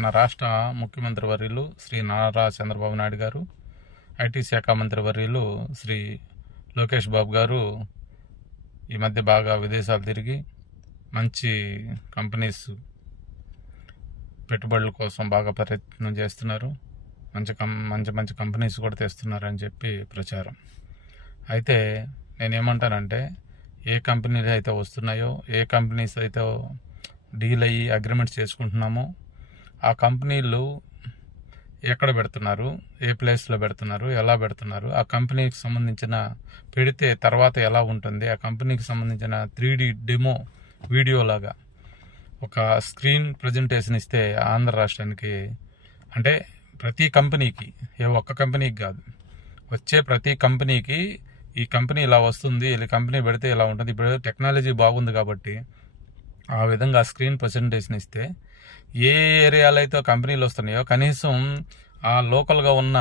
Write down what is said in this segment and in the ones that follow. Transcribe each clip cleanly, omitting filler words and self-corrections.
మన రాష్ట్ర ముఖ్యమంత్రి వర్యులు శ్రీ నారా చంద్రబాబు నాయుడు గారు, ఐటీ శాఖ మంత్రి వర్యులు శ్రీ లోకేష్ బాబు గారు ఈ మధ్య బాగా విదేశాలు తిరిగి మంచి కంపెనీస్ పెట్టుబడుల కోసం బాగా ప్రయత్నం చేస్తున్నారు. మంచి కంపెనీస్ కూడా తెస్తున్నారని చెప్పి ప్రచారం. అయితే నేనేమంటానంటే, ఏ కంపెనీలు అయితే వస్తున్నాయో, ఏ కంపెనీస్ అయితే డీల్ అయ్యి అగ్రిమెంట్స్ చేసుకుంటున్నామో ఆ కంపెనీలు ఎక్కడ పెడుతున్నారు, ఏ ప్లేస్లో పెడుతున్నారు, ఎలా పెడుతున్నారు, ఆ కంపెనీకి సంబంధించిన పెడితే తర్వాత ఎలా ఉంటుంది, ఆ కంపెనీకి సంబంధించిన 3D డెమో వీడియోలాగా ఒక స్క్రీన్ ప్రజెంటేషన్ ఇస్తే ఆంధ్ర రాష్ట్రానికి, అంటే ప్రతి కంపెనీకి, ఏ ఒక్క కంపెనీకి కాదు, వచ్చే ప్రతి కంపెనీకి ఈ కంపెనీ ఇలా వస్తుంది, ఈ కంపెనీ పెడితే ఇలా ఉంటుంది. ఇప్పుడు టెక్నాలజీ బాగుంది కాబట్టి ఆ విధంగా స్క్రీన్ ప్రజెంటేషన్ ఇస్తే ఏ ఏరియాలో అయితే కంపెనీలు వస్తున్నాయో కనీసం ఆ లోకల్గా ఉన్న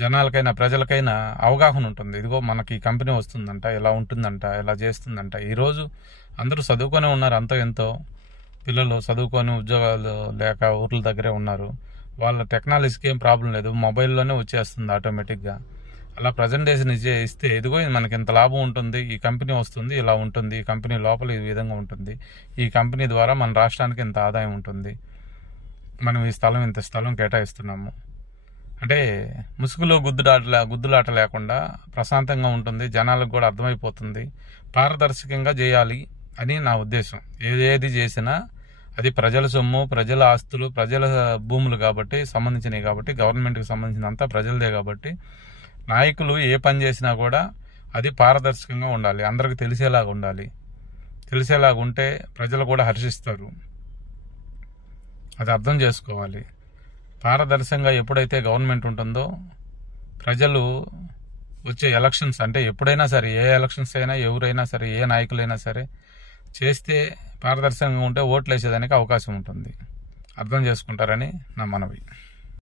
జనాలకైనా ప్రజలకైనా అవగాహన ఉంటుంది. ఇదిగో మనకి ఈ కంపెనీ వస్తుందంట, ఇలా ఉంటుందంట, ఇలా చేస్తుందంట. ఈరోజు అందరూ చదువుకొని ఉన్నారు, అంతో ఎంతో పిల్లలు చదువుకొని ఉద్యోగాలు లేక ఊర్ల దగ్గరే ఉన్నారు. వాళ్ళ టెక్నాలజీకి ఏం ప్రాబ్లం లేదు, మొబైల్లోనే వచ్చేస్తుంది ఆటోమేటిక్గా. అలా ప్రజెంటేషన్ ఇస్తే ఇదిగో మనకి ఇంత లాభం ఉంటుంది, ఈ కంపెనీ వస్తుంది, ఇలా ఉంటుంది, ఈ కంపెనీ లోపల ఈ విధంగా ఉంటుంది, ఈ కంపెనీ ద్వారా మన రాష్ట్రానికి ఇంత ఆదాయం ఉంటుంది, మనం ఇంత స్థలం కేటాయిస్తున్నాము అంటే ముసుగులో గుద్దులాట లేకుండా ప్రశాంతంగా ఉంటుంది. జనాలకు కూడా అర్థమైపోతుంది. పారదర్శకంగా చేయాలి అని నా ఉద్దేశం. ఏది చేసినా అది ప్రజల సొమ్ము, ప్రజల ఆస్తులు, ప్రజల భూములు కాబట్టి సంబంధించినవి కాబట్టి, గవర్నమెంట్కి సంబంధించినంతా ప్రజలదే కాబట్టి నాయకులు ఏ పని చేసినా కూడా అది పారదర్శకంగా ఉండాలి, అందరికి తెలిసేలాగా ఉండాలి. తెలిసేలాగా ఉంటే ప్రజలు కూడా హర్షిస్తారు. అది అర్థం చేసుకోవాలి. పారదర్శకంగా ఎప్పుడైతే గవర్నమెంట్ ఉంటుందో ప్రజలు వచ్చే ఎలక్షన్స్, అంటే ఎప్పుడైనా సరే, ఏ ఎలక్షన్స్ అయినా, ఎవరైనా సరే, ఏ నాయకులైనా సరే చేస్తే పారదర్శకంగా ఉంటే ఓట్లు వేసేదానికి అవకాశం ఉంటుంది. అర్థం చేసుకుంటారని నా మనవి.